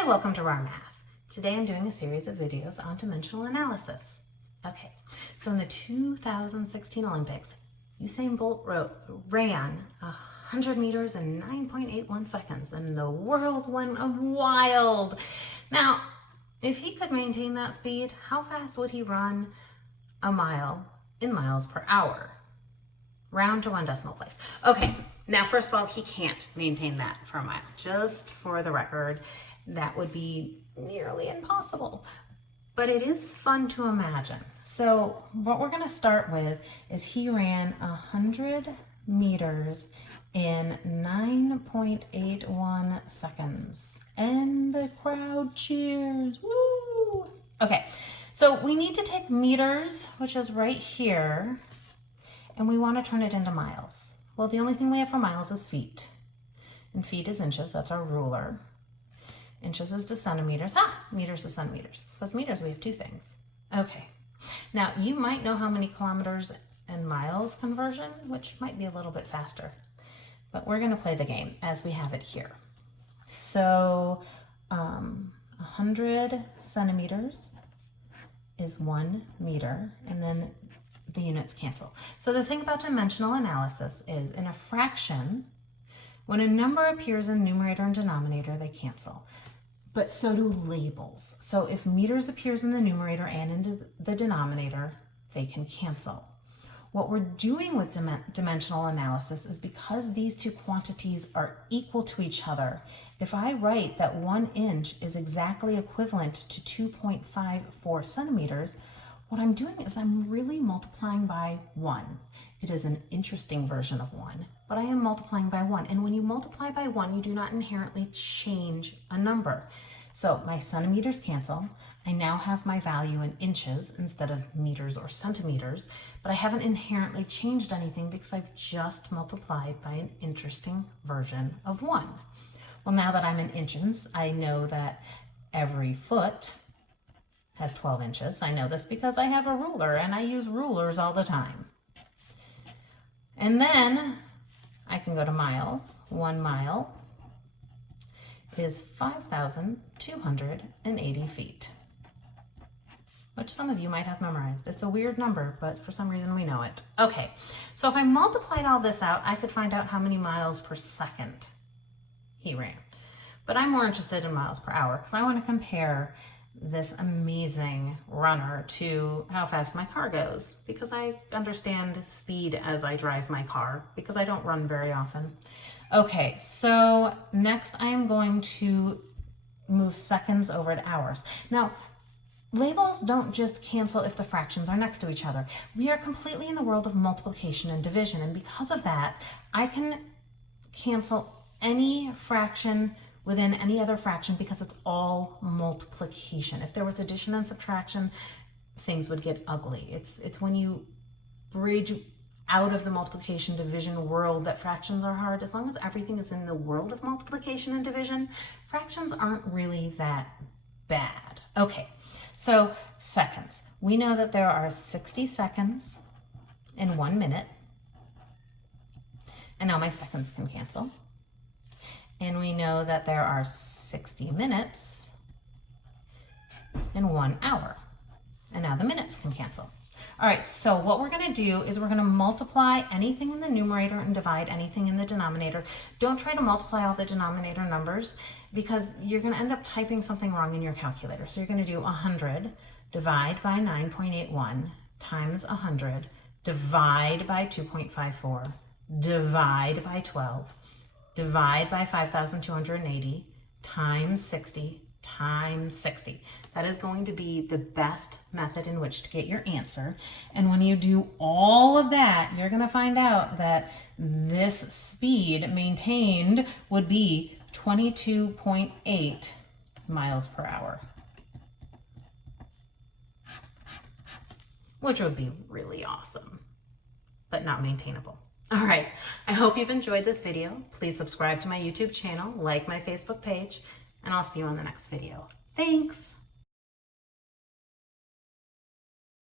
Hi, welcome to RAR Math. Today I'm doing a series of videos on dimensional analysis. Okay, so in the 2016 Olympics, Usain Bolt ran 100 meters in 9.81 seconds and the world went wild. Now, if he could maintain that speed, how fast would he run a mile in miles per hour? Round to one decimal place. Okay, now first of all, he can't maintain that for a mile. Just for the record, that would be nearly impossible. But it is fun to imagine. So what we're gonna start with is he ran 100 meters in 9.81 seconds. And the crowd cheers, woo! Okay, so we need to take meters, which is right here, and we want to turn it into miles. Well, the only thing we have for miles is feet. And feet is inches, that's our ruler. Inches is to centimeters. Meters to centimeters. Because meters, we have two things. Okay. Now, you might know how many kilometers and miles conversion, which might be a little bit faster. But we're going to play the game as we have it here. So, 100 centimeters is 1 meter, and then the units cancel. So the thing about dimensional analysis is in a fraction, when a number appears in numerator and denominator, they cancel. But so do labels. So if meters appears in the numerator and in the denominator, they can cancel. What we're doing with dimensional analysis is because these two quantities are equal to each other, if I write that 1 inch is exactly equivalent to 2.54 centimeters, what I'm doing is I'm really multiplying by 1. It is an interesting version of 1, but I am multiplying by 1. And when you multiply by 1, you do not inherently change a number. So my centimeters cancel. I now have my value in inches instead of meters or centimeters, but I haven't inherently changed anything because I've just multiplied by an interesting version of 1. Well, now that I'm in inches, I know that every foot has 12 inches. I know this because I have a ruler and I use rulers all the time. And then I can go to miles. 1 mile is 5,280 feet, which some of you might have memorized. It's a weird number, but for some reason we know it. Okay, so if I multiplied all this out, I could find out how many miles per second he ran. But I'm more interested in miles per hour because I want to compare this amazing runner to how fast my car goes, because I understand speed as I drive my car because I don't run very often. Okay, so next I am going to move seconds over to hours. Now, labels don't just cancel if the fractions are next to each other. We are completely in the world of multiplication and division, and because of that, I can cancel any fraction within any other fraction because it's all multiplication. If there was addition and subtraction, things would get ugly. It's when you bridge out of the multiplication division world that fractions are hard. As long as everything is in the world of multiplication and division, fractions aren't really that bad. Okay, so seconds. We know that there are 60 seconds in 1 minute. And now my seconds can cancel. And we know that there are 60 minutes in 1 hour. And now the minutes can cancel. All right, so what we're gonna do is we're gonna multiply anything in the numerator and divide anything in the denominator. Don't try to multiply all the denominator numbers because you're gonna end up typing something wrong in your calculator. So you're gonna do 100 divide by 9.81 times 100 divide by 2.54 divide by 12 divide by 5,280 times 60 times 60. That is going to be the best method in which to get your answer. And when you do all of that, you're going to find out that this speed maintained would be 22.8 miles per hour, which would be really awesome, but not maintainable. All right, I hope you've enjoyed this video. Please subscribe to my YouTube channel, like my Facebook page, and I'll see you on the next video. Thanks.